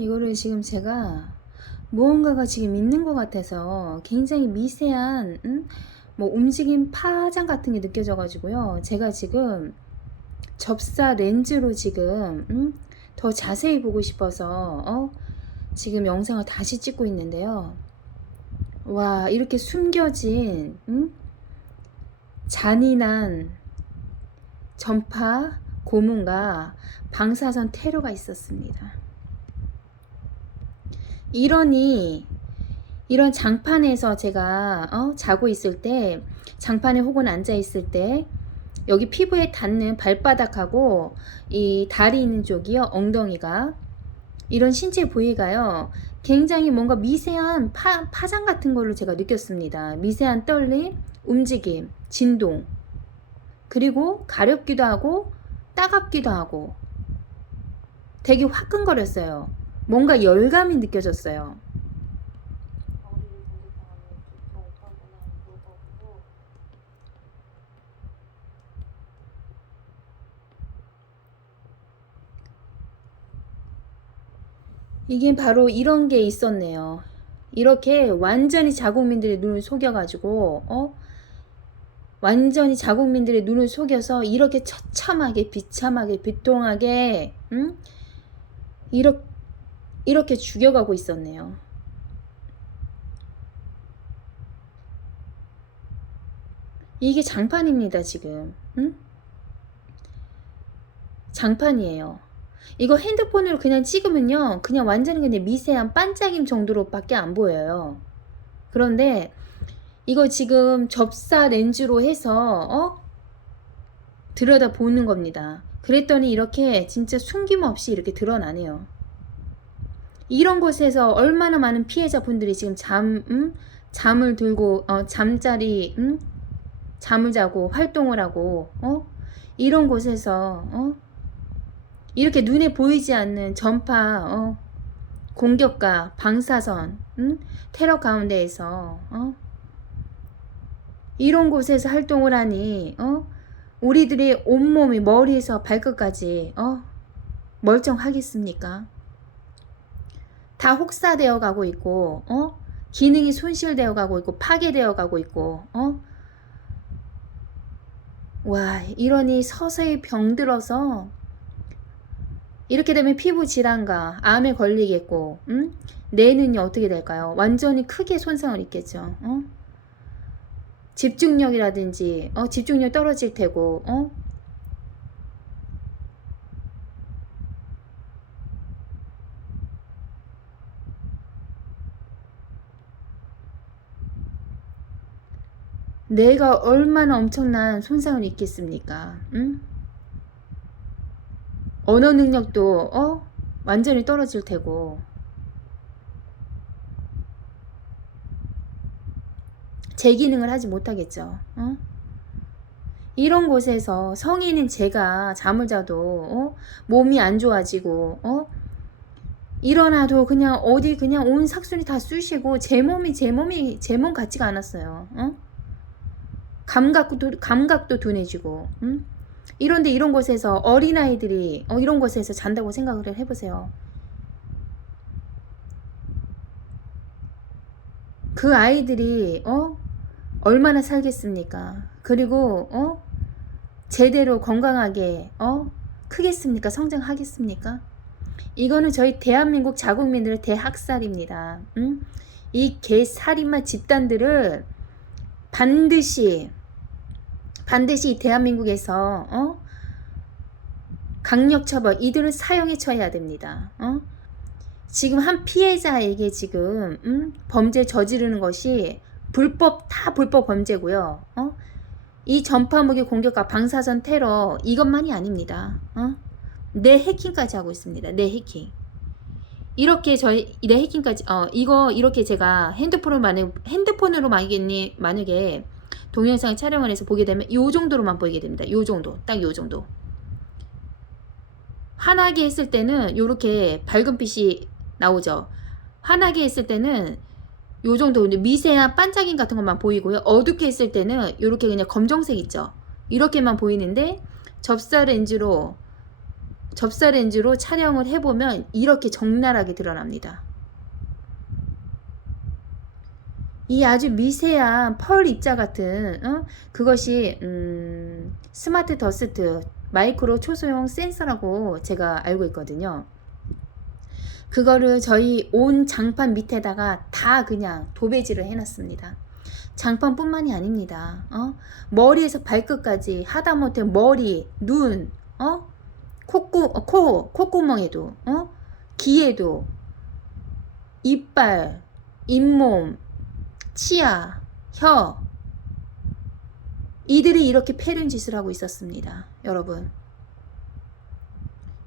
이거를 지금 제가 무언가가 지금 있는 것 같아서 굉장히 미세한 뭐 움직임 파장 같은 게 느껴져 가지고요. 제가 지금 접사 렌즈로 지금 더 자세히 보고 싶어서 지금 영상을 다시 찍고 있는데요. 와, 이렇게 숨겨진 잔인한 전파 고문과 방사선 테러가 있었습니다. 이런 장판에서 제가 자고 있을 때, 장판에 혹은 앉아 있을 때 여기 피부에 닿는 발바닥하고 이 다리 있는 쪽이요, 엉덩이가, 이런 신체 부위가요 굉장히 뭔가 미세한 파장 같은 걸로 제가 느꼈습니다. 미세한 떨림, 움직임, 진동, 그리고 가렵기도 하고 따갑기도 하고 되게 화끈거렸어요. 뭔가 열감이 느껴졌어요. 이게 바로 이런 게 있었네요. 이렇게 완전히 자국민들의 눈을 속여가지고 완전히 자국민들의 눈을 속여서 이렇게 처참하게 비참하게 비통하게 이렇게 죽여가고 있었네요. 이게 장판입니다. 지금 장판이에요. 이거 핸드폰으로 그냥 찍으면요 그냥 완전히 그냥 미세한 반짝임 정도로 밖에 안 보여요. 그런데 이거 지금 접사 렌즈로 해서 들여다 보는 겁니다. 그랬더니 이렇게 진짜 숨김없이 이렇게 드러나네요. 이런 곳에서 얼마나 많은 피해자분들이 지금 잠을 들고 잠자리 잠을 자고 활동을 하고 이런 곳에서 이렇게 눈에 보이지 않는 전파 공격과 방사선 테러 가운데에서 이런 곳에서 활동을 하니 우리들의 온몸이 머리에서 발끝까지 멀쩡하겠습니까? 다 혹사되어 가고 있고 기능이 손실되어 가고 있고 파괴되어 가고 있고 와, 이러니 서서히 병들어서 이렇게 되면 피부 질환과 암에 걸리겠고 뇌는요 어떻게 될까요? 완전히 크게 손상을 입겠죠. 집중력이라든지 집중력 떨어질 테고 뇌가 얼마나 엄청난 손상을 입겠습니까? 언어 능력도 완전히 떨어질 테고 재기능을 하지 못하겠죠. 이런 곳에서 성인인 제가 잠을 자도 몸이 안 좋아지고 일어나도 그냥 어디 그냥 온 삭순이 다 쑤시고 제 몸 같지가 않았어요. 감각도 둔해지고 이런데 이런 곳에서 어린아이들이 이런 곳에서 잔다고 생각을 해보세요. 그 아이들이 얼마나 살겠습니까? 그리고 제대로 건강하게 크겠습니까? 성장하겠습니까? 이거는 저희 대한민국 자국민들의 대학살입니다. 이 개살인마 집단들을 반드시 대한민국에서 강력 처벌, 이들을 사형에 처해야 됩니다. 지금 한 피해자에게 지금 범죄 저지르는 것이 다 불법 범죄고요. 이 전파무기 공격과 방사선 테러 이것만이 아닙니다. 내 해킹까지 하고 있습니다. 내 해킹. 이렇게 내 해킹까지 이거 이렇게 제가 핸드폰으로 만약에 동영상 촬영을 해서 보게 되면 요 정도로만 보이게 됩니다. 요 정도, 딱 요 정도. 환하게 했을 때는 요렇게 밝은 빛이 나오죠. 환하게 했을 때는 요 정도 미세한 반짝임 같은 것만 보이고요. 어둡게 했을 때는 요렇게 그냥 검정색 있죠. 이렇게만 보이는데 접사 렌즈로 접사 렌즈로 촬영을 해보면 이렇게 적나라하게 드러납니다. 이 아주 미세한 펄 입자 같은 그것이 스마트 더스트 마이크로 초소형 센서라고 제가 알고 있거든요. 그거를 저희 온 장판 밑에다가 다 그냥 도배지를 해놨습니다. 장판뿐만이 아닙니다. 머리에서 발끝까지 하다못해 머리, 눈, 콧구멍에도, 귀에도, 이빨, 잇몸, 치아, 혀, 이들이 이렇게 패륜 짓을 하고 있었습니다. 여러분,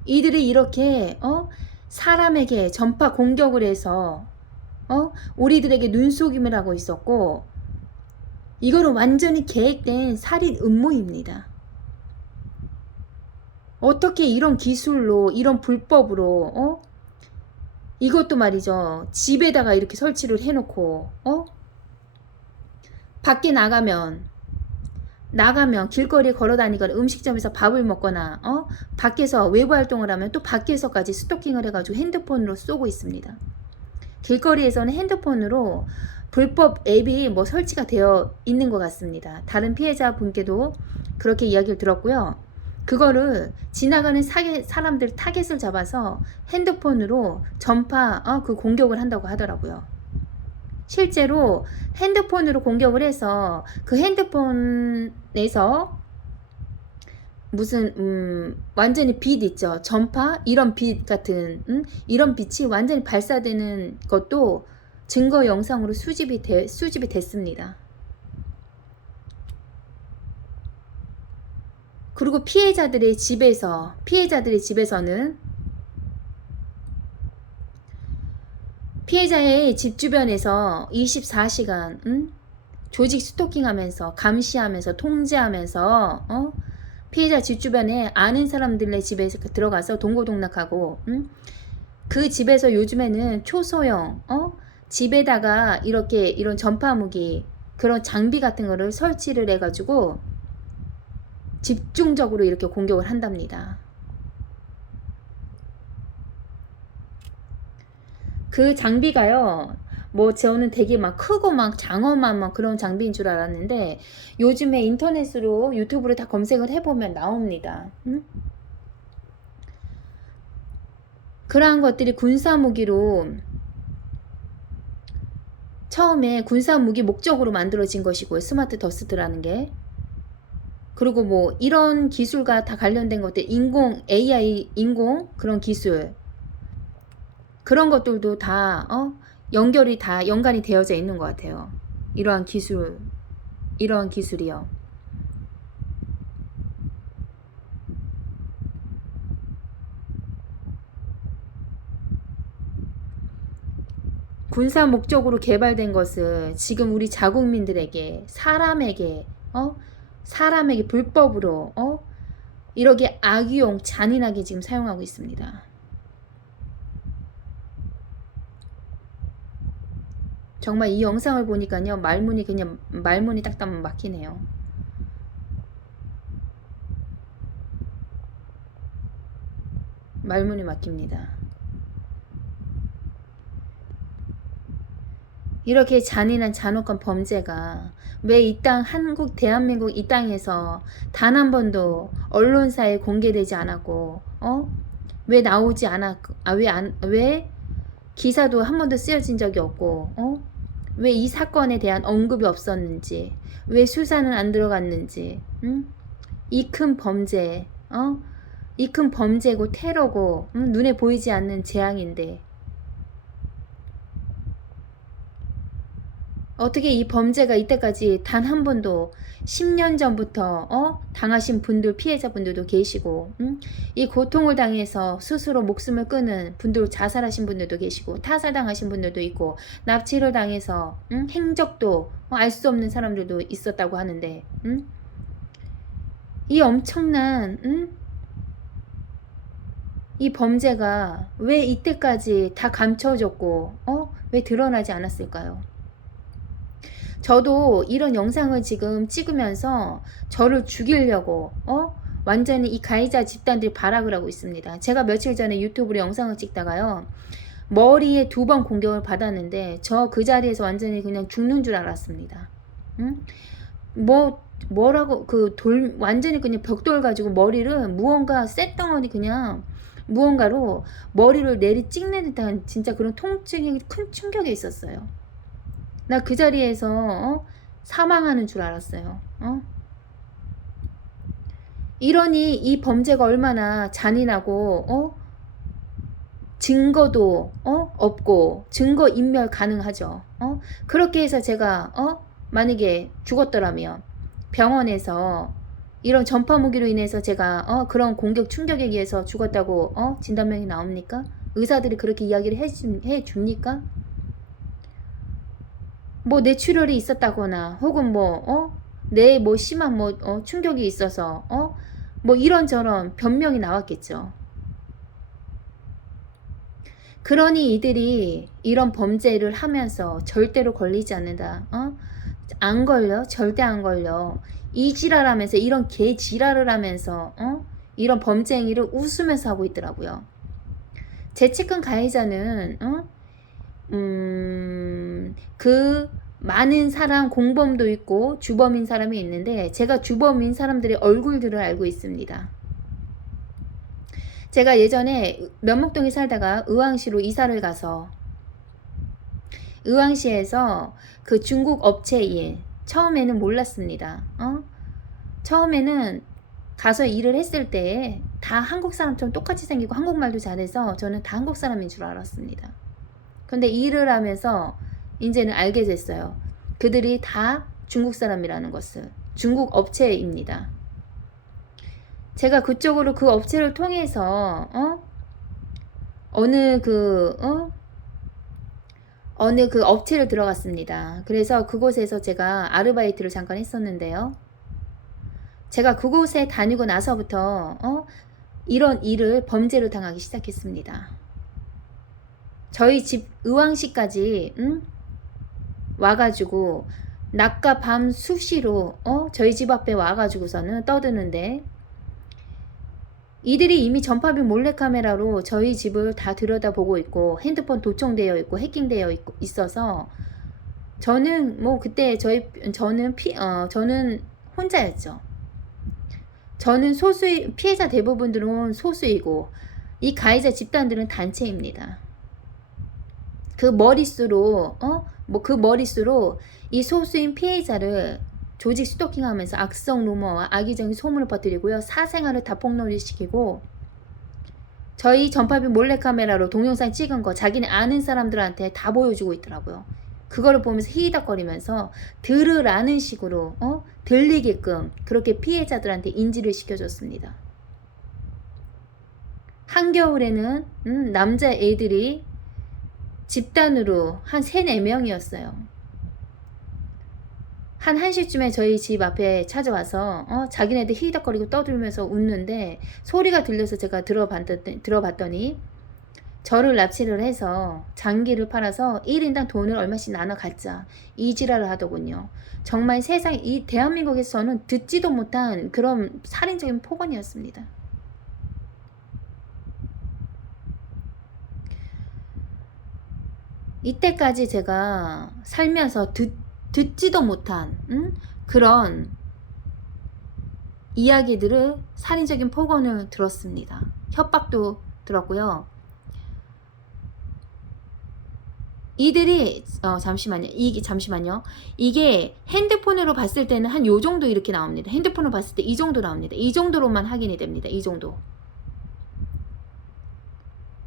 이들이 이렇게 사람에게 전파 공격을 해서 우리들에게 눈속임을 하고 있었고, 이거는 완전히 계획된 살인 음모입니다. 어떻게 이런 기술로, 이런 불법으로 이것도 말이죠, 집에다가 이렇게 설치를 해놓고 밖에 나가면 길거리에 걸어다니거나 음식점에서 밥을 먹거나 밖에서 외부 활동을 하면 또 밖에서까지 스토킹을 해가지고 핸드폰으로 쏘고 있습니다. 길거리에서는 핸드폰으로 불법 앱이 뭐 설치가 되어 있는 것 같습니다. 다른 피해자 분께도 그렇게 이야기를 들었고요. 그거를 지나가는 사람들 타겟을 잡아서 핸드폰으로 전파 그 공격을 한다고 하더라고요. 실제로 핸드폰으로 공격을 해서 그 핸드폰에서 무슨 완전히 빛 있죠, 전파, 이런 빛 같은 이런 빛이 완전히 발사되는 것도 증거 영상으로 수집이 됐습니다. 그리고 피해자들의 집에서는 피해자의 집 주변에서 24시간 조직 스토킹하면서 감시하면서 통제하면서 피해자 집 주변에 아는 사람들의 집에 들어가서 동고동락하고 그 집에서 요즘에는 초소형 집에다가 이런 전파무기 그런 장비 같은 거를 설치를 해가지고 집중적으로 이렇게 공격을 한답니다. 그 장비가요, 뭐 저는 되게 막 크고 막 장엄한 막 그런 장비인 줄 알았는데 요즘에 인터넷으로 유튜브로 다 검색을 해보면 나옵니다. 그러한 것들이 군사무기로 처음에 군사무기 목적으로 만들어진 것이고요. 스마트 더스트라는 게. 그리고 뭐 이런 기술과 다 관련된 것들, AI 그런 기술, 그런 것들도 다 연관이 되어져 있는 것 같아요. 이러한 기술이요. 군사 목적으로 개발된 것을 지금 우리 자국민들에게, 사람에게 불법으로 이렇게 악용 잔인하게 지금 사용하고 있습니다. 정말 이 영상을 보니까요, 말문이 딱딱 막히네요. 말문이 막힙니다. 이렇게 잔인한 잔혹한 범죄가 왜 이 땅, 대한민국 이 땅에서 단 한 번도 언론사에 공개되지 않았고, 왜 나오지 않았고, 왜 기사도 한 번도 쓰여진 적이 없고, 왜 이 사건에 대한 언급이 없었는지, 왜 수사는 안 들어갔는지, 이 큰 범죄, 이 큰 범죄고 테러고, 눈에 보이지 않는 재앙인데, 어떻게 이 범죄가 이때까지 단 한 번도 10년 전부터 당하신 분들, 피해자분들도 계시고, 이 고통을 당해서 스스로 목숨을 끊은 분들, 자살하신 분들도 계시고, 타살당하신 분들도 있고, 납치를 당해서 행적도 알 수 없는 사람들도 있었다고 하는데, 이 엄청난 이 범죄가 왜 이때까지 다 감춰졌고 왜 드러나지 않았을까요? 저도 이런 영상을 지금 찍으면서 저를 죽이려고 완전히 이 가해자 집단들이 발악을 하고 있습니다. 제가 며칠 전에 유튜브로 영상을 찍다가요. 머리에 2번 공격을 받았는데 저 그 자리에서 완전히 그냥 죽는 줄 알았습니다. 응? 뭐라고 완전히 그냥 벽돌 가지고 머리를 무언가 쇳덩어리 그냥 무언가로 머리를 내리 찍는 듯한 진짜 그런 통증이 큰 충격이 있었어요. 나 그 자리에서 사망하는 줄 알았어요. 이러니 이 범죄가 얼마나 잔인하고 증거도 없고 증거 인멸 가능하죠. 그렇게 해서 제가 만약에 죽었더라면 병원에서 이런 전파 무기로 인해서 제가 그런 공격 충격에 의해서 죽었다고 진단명이 나옵니까? 의사들이 그렇게 이야기를 해줍니까? 뭐 뇌출혈이 있었다거나 혹은 뇌에 심한 충격이 있어서 뭐 이런저런 변명이 나왔겠죠. 그러니 이들이 이런 범죄를 하면서 절대로 걸리지 않는다. 안 걸려. 절대 안 걸려. 이 지랄하면서 이런 개 지랄을 하면서 이런 범죄 행위를 웃으면서 하고 있더라고요. 죄책감 가해자는 그 많은 사람 공범도 있고 주범인 사람이 있는데 제가 주범인 사람들의 얼굴들을 알고 있습니다. 제가 예전에 면목동에 살다가 의왕시로 이사를 가서 의왕시에서 그 중국 업체인 처음에는 몰랐습니다. 처음에는 가서 일을 했을 때 다 한국 사람처럼 똑같이 생기고 한국말도 잘해서 저는 다 한국 사람인 줄 알았습니다. 근데 일을 하면서 이제는 알게 됐어요. 그들이 다 중국 사람이라는 것을. 중국 업체입니다. 제가 그쪽으로 그 업체를 통해서 어느 그 업체를 들어갔습니다. 그래서 그곳에서 제가 아르바이트를 잠깐 했었는데요. 제가 그곳에 다니고 나서부터 이런 일을 범죄로 당하기 시작했습니다. 저희 집 의왕시까지 와가지고 낮과 밤 수시로 저희 집 앞에 와가지고서는 떠드는데 이들이 이미 전파비 몰래카메라로 저희 집을 다 들여다보고 있고 핸드폰 도청되어 있고 해킹되어 있어서 저는 그때 저는 혼자였죠. 저는 피해자 대부분들은 소수이고 이 가해자 집단들은 단체입니다. 그 머릿수로 이 소수인 피해자를 조직 스토킹하면서 악성 루머와 악의적인 소문을 퍼뜨리고요. 사생활을 다 폭로시키고 저희 전파비 몰래카메라로 동영상 찍은 거 자기네 아는 사람들한테 다 보여주고 있더라고요. 그거를 보면서 히히덕거리면서 들으라는 식으로 들리게끔 그렇게 피해자들한테 인지를 시켜줬습니다. 한겨울에는 남자 애들이 집단으로 한 3, 4명이었어요. 한 1시쯤에 저희 집 앞에 찾아와서 자기네들 히덕거리고 떠들면서 웃는데 소리가 들려서 제가 들어봤더니 저를 납치를 해서 장기를 팔아서 1인당 돈을 얼마씩 나눠 갖자 이 지랄을 하더군요. 정말 이 대한민국에서는 듣지도 못한 그런 살인적인 폭언이었습니다. 이때까지 제가 살면서 듣지도 못한 그런 이야기들을 살인적인 폭언을 들었습니다. 협박도 들었고요. 이들이 잠시만요. 이게 핸드폰으로 봤을 때는 한 요 정도 이렇게 나옵니다. 핸드폰으로 봤을 때 이 정도 나옵니다. 이 정도로만 확인이 됩니다. 이 정도.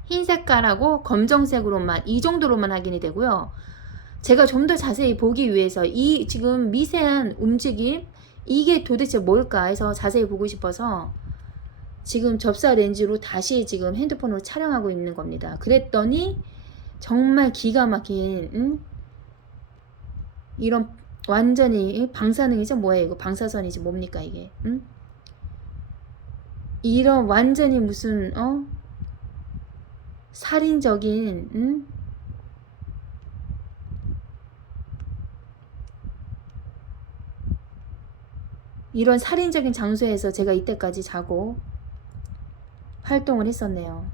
흰 색깔하고 검정색으로만 이 정도로만 확인이 되고요. 제가 좀 더 자세히 보기 위해서 이 지금 미세한 움직임 이게 도대체 뭘까 해서 자세히 보고 싶어서 지금 접사 렌즈로 다시 지금 핸드폰으로 촬영하고 있는 겁니다. 그랬더니 정말 기가 막힌 이런 완전히 방사능이죠. 뭐예요 이거 방사선이지 뭡니까 이게 이런 완전히 무슨 살인적인 이런 살인적인 장소에서 제가 이때까지 자고 활동을 했었네요.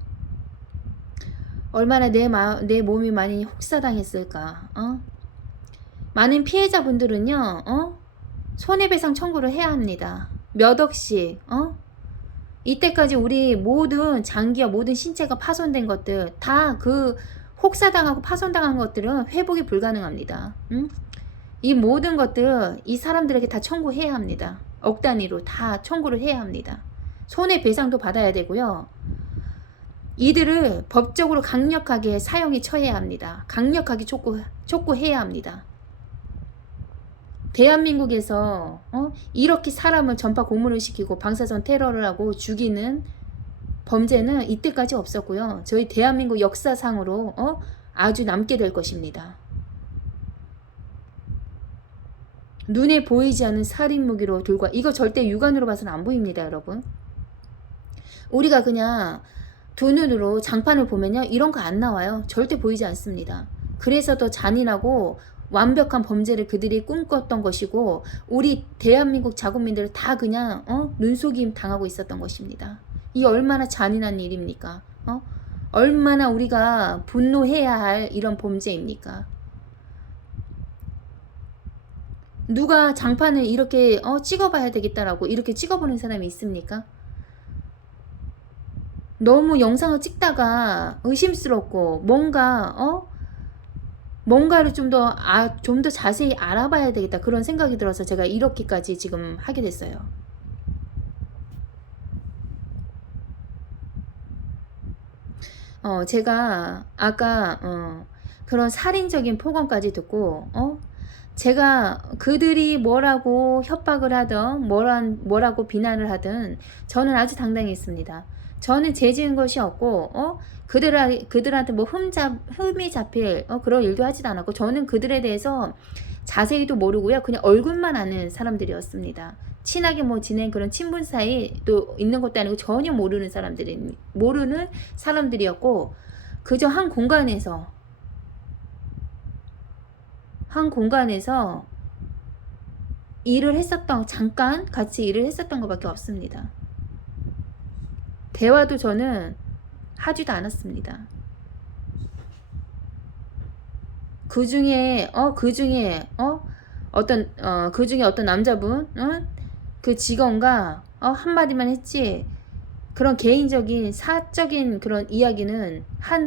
얼마나 내 몸이 많이 혹사당했을까. 많은 피해자분들은요, 손해배상 청구를 해야 합니다. 몇 억씩. 이때까지 우리 모든 장기와 모든 신체가 파손된 것들, 다 그 혹사당하고 파손당한 것들은 회복이 불가능합니다. 이 모든 것들 이 사람들에게 다 청구해야 합니다. 억 단위로 다 청구를 해야 합니다. 손해배상도 받아야 되고요. 이들을 법적으로 강력하게 사형에 처해야 합니다. 강력하게 촉구해야 합니다. 대한민국에서 이렇게 사람을 전파 고문을 시키고 방사선 테러를 하고 죽이는 범죄는 이때까지 없었고요. 저희 대한민국 역사상으로 아주 남게 될 것입니다. 눈에 보이지 않는 살인 무기로 들고, 이거 절대 육안으로 봐서는 안 보입니다, 여러분. 우리가 그냥 두 눈으로 장판을 보면요, 이런 거 안 나와요. 절대 보이지 않습니다. 그래서 더 잔인하고 완벽한 범죄를 그들이 꿈꿨던 것이고, 우리 대한민국 자국민들을 다 그냥 눈속임 당하고 있었던 것입니다. 이 얼마나 잔인한 일입니까? 얼마나 우리가 분노해야 할 이런 범죄입니까? 누가 장판을 이렇게 찍어봐야 되겠다라고 이렇게 찍어보는 사람이 있습니까? 너무 영상을 찍다가 의심스럽고 뭔가를 좀 더 자세히 알아봐야 되겠다, 그런 생각이 들어서 제가 이렇게까지 지금 하게 됐어요. 제가 아까 그런 살인적인 폭언까지 듣고 제가 그들이 뭐라고 협박을 하든 뭐라고 비난을 하든 저는 아주 당당히 있습니다. 저는 죄 지은 것이 없고 그들한테 뭐 흠이 잡힐 그런 일도 하지도 않았고, 저는 그들에 대해서 자세히도 모르고요. 그냥 얼굴만 아는 사람들이었습니다. 친하게 뭐 지낸 그런 친분 사이도 있는 것도 아니고 전혀 모르는 사람들이었고, 그저 한 공간에서 일을 했었던, 잠깐 같이 일을 했었던 것밖에 없습니다. 대화도 저는 하지도 않았습니다. 그 중에 어떤 남자분, 그 직원과 한마디만 했지, 그런 개인적인 사적인 그런 이야기는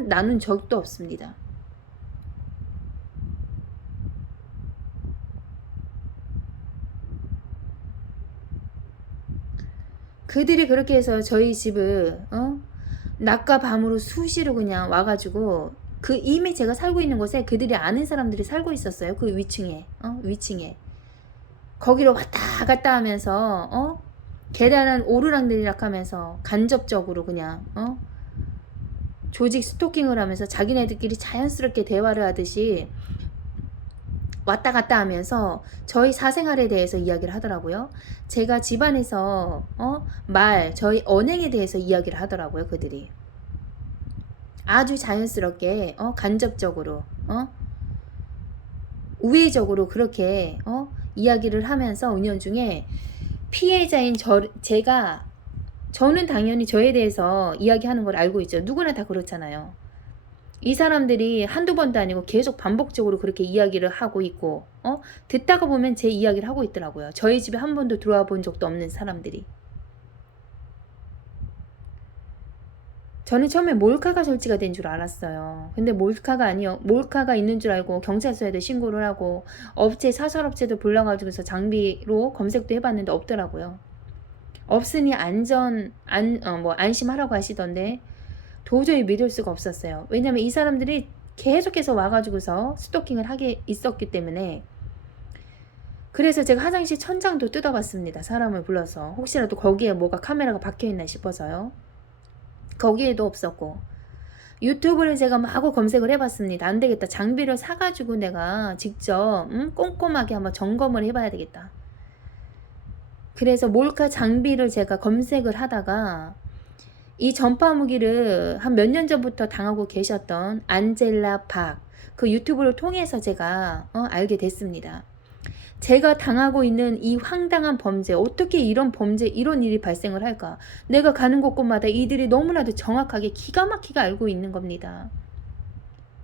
나눈 적도 없습니다. 그들이 그렇게 해서 저희 집을 낮과 밤으로 수시로 그냥 와가지고, 이미 제가 살고 있는 곳에 그들이 아는 사람들이 살고 있었어요. 그 위층에 거기로 왔다 갔다 하면서 계단은 오르락내리락 하면서 간접적으로 그냥 조직 스토킹을 하면서 자기네들끼리 자연스럽게 대화를 하듯이 왔다 갔다 하면서 저희 사생활에 대해서 이야기를 하더라고요. 제가 집안에서 저희 언행에 대해서 이야기를 하더라고요. 그들이 아주 자연스럽게 간접적으로 우회적으로 그렇게 이야기를 하면서 은연중에 피해자인 저는 당연히 저에 대해서 이야기하는 걸 알고 있죠. 누구나 다 그렇잖아요. 이 사람들이 한두 번도 아니고 계속 반복적으로 그렇게 이야기를 하고 있고 듣다가 보면 제 이야기를 하고 있더라고요. 저희 집에 한 번도 들어와 본 적도 없는 사람들이. 저는 처음에 몰카가 설치가 된 줄 알았어요. 근데 몰카가 있는 줄 알고 경찰서에도 신고를 하고 사설업체도 불러가지고서 장비로 검색도 해봤는데 없더라고요. 없으니 안심하라고 하시던데 도저히 믿을 수가 없었어요. 왜냐면 이 사람들이 계속해서 와가지고서 스토킹을 하게 있었기 때문에. 그래서 제가 화장실 천장도 뜯어봤습니다. 사람을 불러서 혹시라도 거기에 뭐가 카메라가 박혀있나 싶어서요. 거기에도 없었고, 유튜브를 제가 마구 검색을 해봤습니다. 안되겠다, 장비를 사가지고 내가 직접 꼼꼼하게 한번 점검을 해봐야 되겠다. 그래서 몰카 장비를 제가 검색을 하다가 이 전파 무기를 한 몇 년 전부터 당하고 계셨던 안젤라 박, 그 유튜브를 통해서 제가 알게 됐습니다. 제가 당하고 있는 이 황당한 범죄, 어떻게 이런 범죄, 이런 일이 발생을 할까? 내가 가는 곳곳마다 이들이 너무나도 정확하게 기가 막히게 알고 있는 겁니다.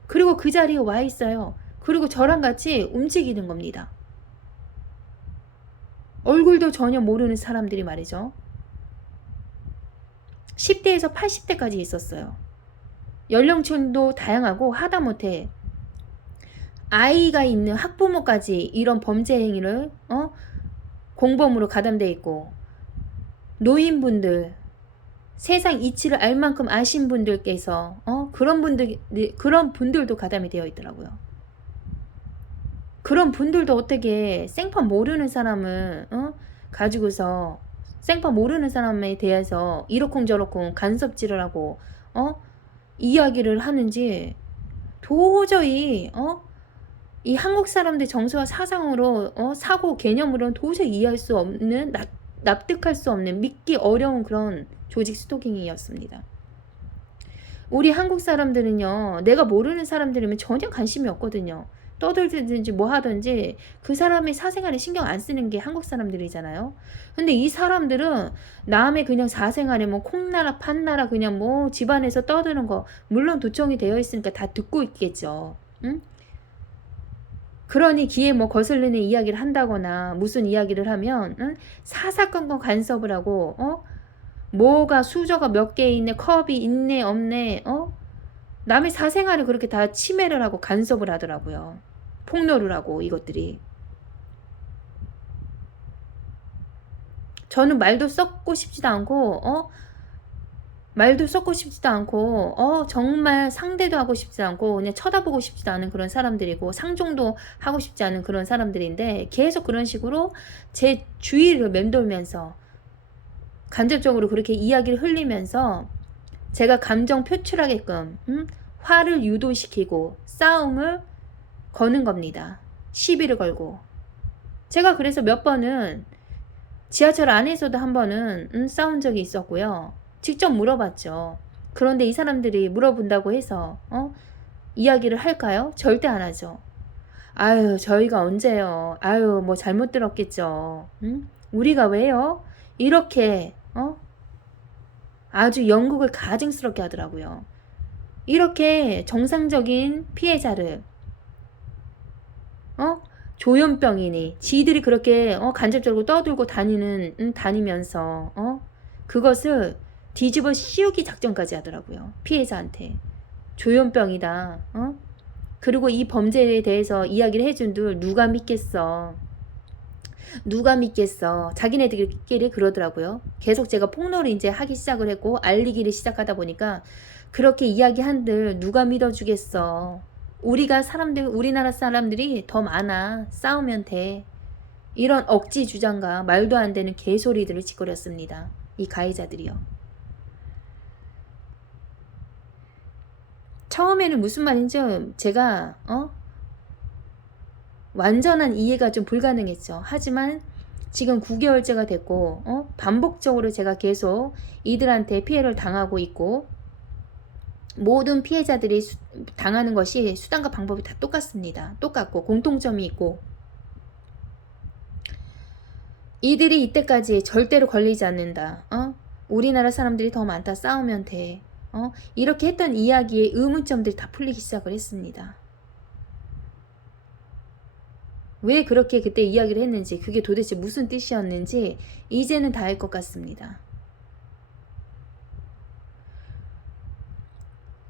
그리고 그 자리에 와 있어요. 그리고 저랑 같이 움직이는 겁니다. 얼굴도 전혀 모르는 사람들이 말이죠. 10대에서 80대까지 있었어요. 연령층도 다양하고 하다못해 아이가 있는 학부모까지 이런 범죄 행위를 공범으로 가담돼 있고, 노인분들, 세상 이치를 알 만큼 아신 분들께서 그런 분들도 가담이 되어 있더라고요. 그런 분들도 어떻게 생판 모르는 사람을 가지고서 생판 모르는 사람에 대해서 이러쿵저러쿵 간섭질을 하고 이야기를 하는지 도저히 이 한국 사람들 정서와 사상으로 사고 개념으로는 도저히 이해할 수 없는, 납득할 수 없는, 믿기 어려운 그런 조직 스토킹이었습니다. 우리 한국 사람들은요, 내가 모르는 사람들이면 전혀 관심이 없거든요. 떠들든지 뭐 하든지 그 사람의 사생활에 신경 안 쓰는 게 한국 사람들이잖아요. 근데 이 사람들은 남의 그냥 사생활에 뭐 콩나라 판나라 그냥 뭐 집안에서 떠드는 거, 물론 도청이 되어 있으니까 다 듣고 있겠죠. 응? 그러니 귀에 뭐 거슬리는 이야기를 한다거나 무슨 이야기를 하면 사사건건 간섭을 하고 뭐가 수저가 몇 개 있네, 컵이 있네 없네, 남의 사생활을 그렇게 다 침해를 하고 간섭을 하더라고요. 폭로를 하고 이것들이. 저는 말도 섞고 싶지도 않고 정말 상대도 하고 싶지 않고 그냥 쳐다보고 싶지도 않은 그런 사람들이고, 상종도 하고 싶지 않은 그런 사람들인데, 계속 그런 식으로 제 주위를 맴돌면서 간접적으로 그렇게 이야기를 흘리면서 제가 감정 표출하게끔 화를 유도시키고 싸움을 거는 겁니다. 시비를 걸고. 제가 그래서 몇 번은 지하철 안에서도 한 번은 싸운 적이 있었고요. 직접 물어봤죠. 그런데 이 사람들이 물어본다고 해서 이야기를 할까요? 절대 안 하죠. 아유, 저희가 언제요? 아유, 뭐 잘못 들었겠죠. 우리가 왜요? 이렇게 아주 연극을 가증스럽게 하더라고요. 이렇게 정상적인 피해자를 조현병이니 지들이 그렇게 간접적으로 떠들고 다니면서 그것을 뒤집어 씌우기 작전까지 하더라고요. 피해자한테. 조현병이다. 그리고 이 범죄에 대해서 이야기를 해준들 누가 믿겠어. 누가 믿겠어. 자기네들끼리 그러더라고요. 계속 제가 폭로를 이제 하기 시작을 했고 알리기를 시작하다 보니까 그렇게 이야기한들 누가 믿어주겠어. 우리나라 사람들이 더 많아. 싸우면 돼. 이런 억지 주장과 말도 안 되는 개소리들을 짓거렸습니다. 이 가해자들이요. 처음에는 무슨 말인지 제가 완전한 이해가 좀 불가능했죠. 하지만 지금 9개월째가 됐고 반복적으로 제가 계속 이들한테 피해를 당하고 있고, 모든 피해자들이 당하는 것이 수단과 방법이 다 똑같습니다. 똑같고 공통점이 있고, 이들이 이때까지 절대로 걸리지 않는다. 우리나라 사람들이 더 많다. 싸우면 돼. 이렇게 했던 이야기의 의문점들이 다 풀리기 시작을 했습니다. 왜 그렇게 그때 이야기를 했는지, 그게 도대체 무슨 뜻이었는지 이제는 다 알 것 같습니다.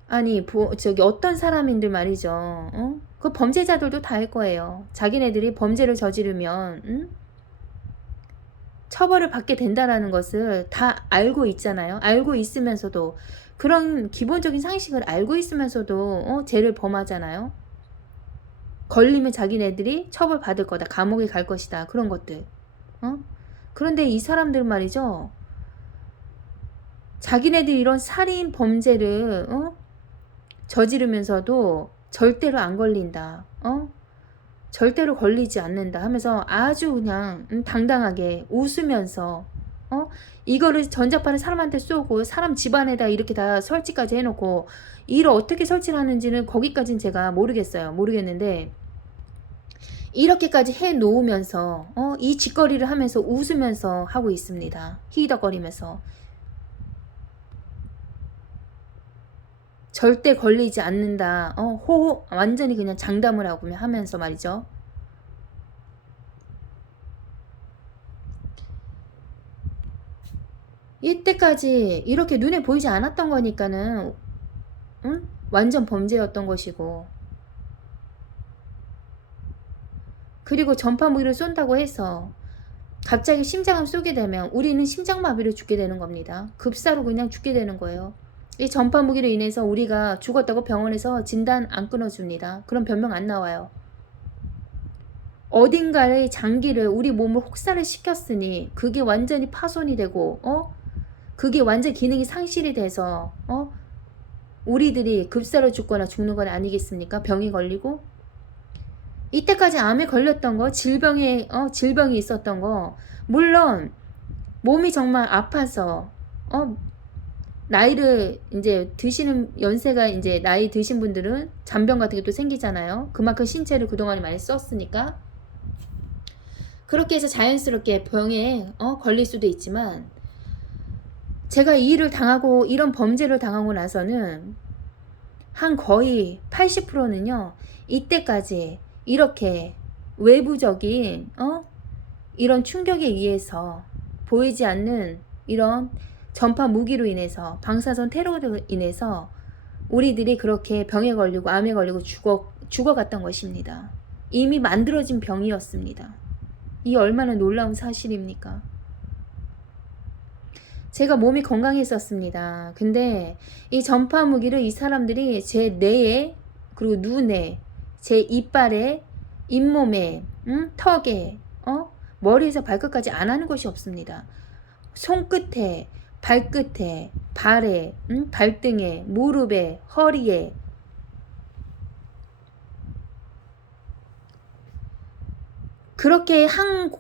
아니 어떤 사람인들 말이죠. 그 범죄자들도 다 알 거예요. 자기네들이 범죄를 저지르면 처벌을 받게 된다라는 것을 다 알고 있잖아요. 알고 있으면서도, 그런 기본적인 상식을 알고 있으면서도 죄를 범하잖아요. 걸리면 자기네들이 처벌받을 거다. 감옥에 갈 것이다. 그런 것들. 그런데 이 사람들 말이죠. 자기네들이 이런 살인 범죄를 저지르면서도 절대로 안 걸린다. 절대로 걸리지 않는다 하면서 아주 그냥 당당하게 웃으면서 이거를 전자파를 사람한테 쏘고 사람 집안에다 이렇게 다 설치까지 해놓고, 이를 어떻게 설치를 하는지는 거기까지는 제가 모르겠는데 이렇게까지 해 놓으면서 이 짓거리를 하면서 웃으면서 하고 있습니다. 히덕거리면서. 절대 걸리지 않는다. 완전히 그냥 장담을 하고 하면서 말이죠. 이때까지 이렇게 눈에 보이지 않았던 거니까는 완전 범죄였던 것이고, 그리고 전파 무기를 쏜다고 해서 갑자기 심장을 쏘게 되면 우리는 심장마비로 죽게 되는 겁니다. 급사로 그냥 죽게 되는 거예요. 이 전파 무기로 인해서 우리가 죽었다고 병원에서 진단 안 끊어줍니다. 그런 변명 안 나와요. 어딘가의 장기를 우리 몸을 혹사를 시켰으니 그게 완전히 파손이 되고 그게 완전 기능이 상실이 돼서 우리들이 급사로 죽거나 죽는 건 아니겠습니까? 병이 걸리고. 이때까지 암에 걸렸던 거, 질병이 있었던 거, 물론 몸이 정말 아파서 나이를 이제 드시는 연세가 이제 나이 드신 분들은 잔병 같은 게 또 생기잖아요. 그만큼 신체를 그동안에 많이 썼으니까. 그렇게 해서 자연스럽게 병에 걸릴 수도 있지만, 제가 이 일을 당하고 이런 범죄를 당하고 나서는 한 거의 80%는요 이때까지 이렇게 외부적인 이런 충격에 의해서 보이지 않는 이런 전파 무기로 인해서, 방사선 테러로 인해서 우리들이 그렇게 병에 걸리고 암에 걸리고 죽어갔던 것입니다. 이미 만들어진 병이었습니다. 이 얼마나 놀라운 사실입니까? 제가 몸이 건강했었습니다. 근데 이 전파 무기를 이 사람들이 제 뇌에, 그리고 눈에, 제 이빨에, 잇몸에, 턱에, 머리에서 발끝까지 안 하는 것이 없습니다. 손끝에, 발끝에, 발에, 발등에, 무릎에, 허리에. 그렇게 한